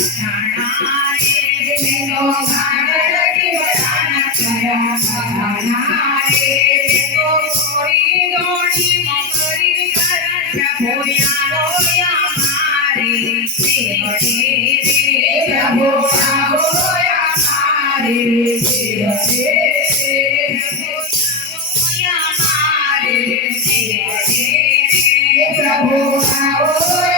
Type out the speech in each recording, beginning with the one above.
Oh, yeah.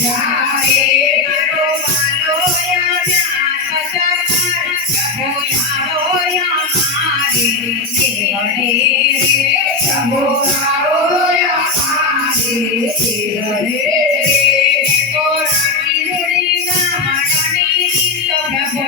Yeah. gracias.